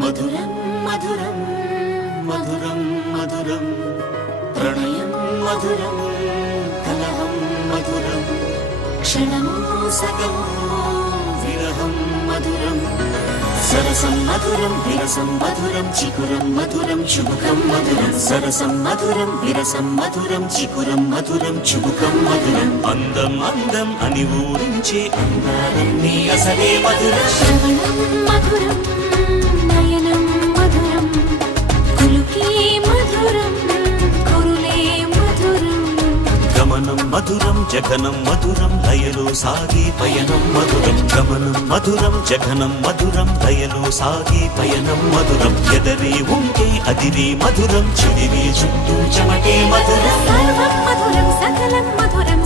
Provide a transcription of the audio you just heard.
మధురం మధురం మధురం మధురం ప్రణయం మధురం కలహం మధురం క్షణమో సగమో విరహం మధురం సరసం మధురం విరసం మధురం చికురం మధురం చుబుకం మధురం సరసం మధురం విరసం మధురం చికురం మధురం చుబుకం మధురం అందం అందం అని ఊరించే అందాలన్నీ అసలే మధురం శ్రవణం మధురం నయనం మధురం కులుకే మధురం కురులే మధురం గమనం మధురం జగనం మధురం లయలో సాగే పయనం మధురం గమనం మధురం జగనం మధురం లయలో సాగే పయనం మధురం ఎదరే ఉంటే అదిరే మధురం చెదిరే చుట్టూ చెమటే మధురం సర్వం మధురం సకలం మధురం